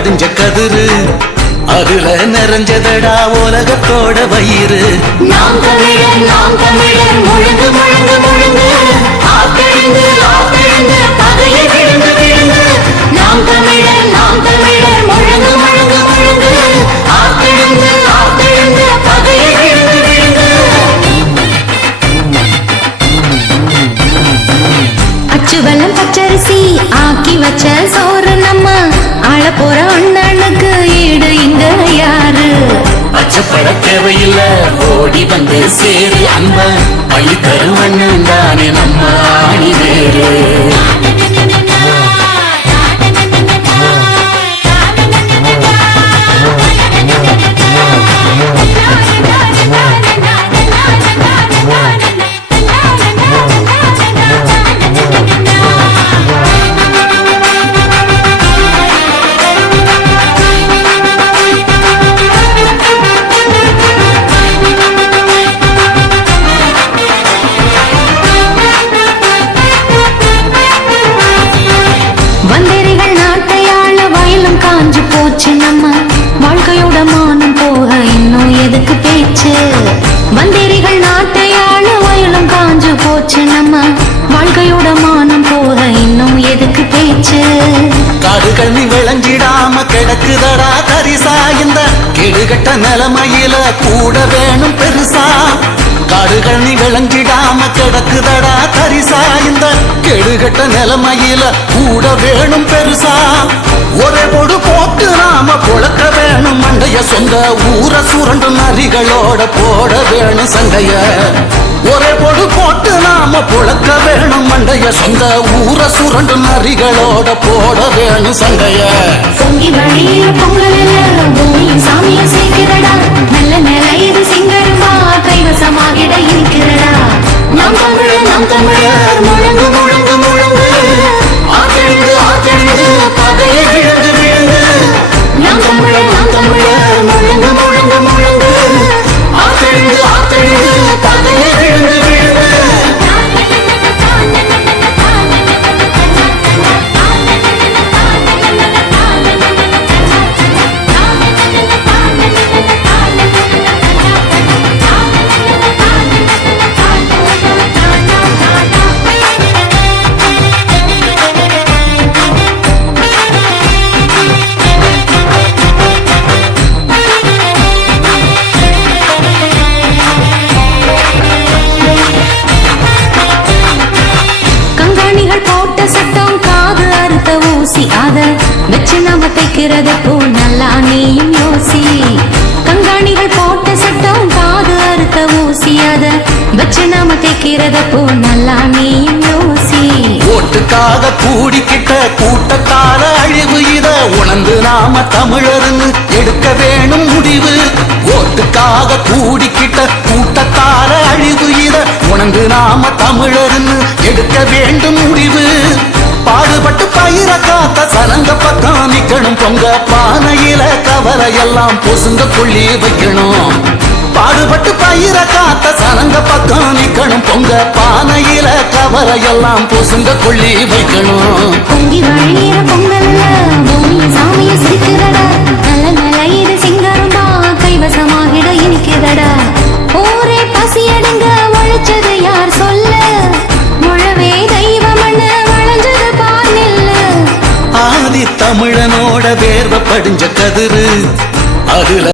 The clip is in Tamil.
படிஞ்ச கதிரு அதுல நிறைஞ்சதடா உலகத்தோட வயிறு. நாம் தமிழர் முழுங்கு முழுங்கு முழுங்கு ஆத்தெழுந்து ஆத்தெழுந்து பகையை விழுந்து விழுந்து. நாம் தமிழர் முழுங்கு முழுங்கு முழுங்கு ஆத்தெழுந்து ஆத்தெழுந்து பகையை விழுந்து விழுந்து. அச்சு வெள்ளம் பச்சரிசி ஆக்கி வச்ச சோறு நம்ம ஆள போற அண்ணனுக்கு ஈடு இங்க யாரு? அச்சப்பட தேவையில்லை ஓடி வந்து சேரு அன்ப பள்ளி கருவண்ணன் தானே நம்ம ஆணி வேறு. வந்தேரிகள் நாட்டையாள வயலும் காஞ்சு போச்சு நம்ம வாழ்க்கையோட மானம் போக இன்னும் எதுக்கு பேச்சு? வந்தேரிகள் நாட்டையாள வயலும் காஞ்சு போச்சு நம்ம வாழ்க்கையோட மானம் போக இன்னும் எதுக்கு பேச்சு? காடுகள் நீ விளைஞ்சிடாம கிடக்குதடா தரிசா இந்த கெடுகட்ட நிலைமையில கூட வேணும் பெருசா. காடுகள் நீ விளைஞ்சிடாம கிடக்குதடா தரிசா இந்த கெடுகட்ட நிலைமையில கூட வேணும் பெருசா. ஒரே பொடு போட்டு நாம பொழக்க வேணும் மண்டைய சொந்த ஊர சுரண்டு நரிகளோட போட வேணும் சண்டைய. ஒரே பொடு போட்டு நாம பொழக்க வேணும் மண்டைய சொந்த ஊர சுரண்டு நரிகளோட போட வேணும் சண்டைய. பொங்கி வழியில பொங்கல் பூமியும் சாமிய சேர்க்கிறடா நல்ல நிலை இது சிங்கருமா கைவசமாகிட இருக்கிறடா. நாம் தமிழர் முழங்கு முழங்கு முழங்கு ஆத்தெழுந்து ஆத்தெழுந்து பகையை விழுந்து விழுந்து. நாம் தமிழர் முழங்கு முழங்கு முழங்கு ஆத்தெழுந்து ஆத்தெழுந்து பகையை விழுந்து விழுந்து. போட்ட சட்டம் காது அறுத்த ஊசி அத வச்சு நாம தைக்கிறது போ நல்லா நீயும் யோசி. கங்காணிகள் போட்ட சட்டம் காது அறுத்த ஊசி அத வச்சு நாம தைக்கிறது போ நல்லா நீயும் யோசி. ஓட்டுக்காக கூடிக்கிட்ட கூட்டத்தால அழிவு இத உணர்ந்து நாம தமிழர்னு எடுக்க வேணும் முடிவு. ஓட்டுக்காக கூடிக்கிட்ட கூட்டத்தால அழிவு இத உணர்ந்து நாம தமிழர்னு எடுக்க வேண்டும் முடிவு. பாடுபட்டு பயிர காத்த சனங்க பக்கம் நிக்கணும் பொங்க பானையில கவலை எல்லாம் பொசுங்க கொள்ளி வைக்கணும். பாடுபட்டு பயிர காத்த சனங்க பக்கம் நிக்கணும் பொங்க பானையில கவலை எல்லாம் பொசுங்க கொள்ளி வைக்கணும். பொங்கி வழியிற பொங்கல் பூமி சாமிய சிரிக்கிறடா நல்ல நிலையில சிங்கருமா கைவசமாகிட இனிக்கிறடா. ஊரே பசியடுங்க உழைச்சது யார் சொல்ல முழவே தெய்வமண்ண வளைஞ்சது பார் நெல்லு. ஆதி தமிழனோட வேர்வ படிஞ்ச கதிரு அதுல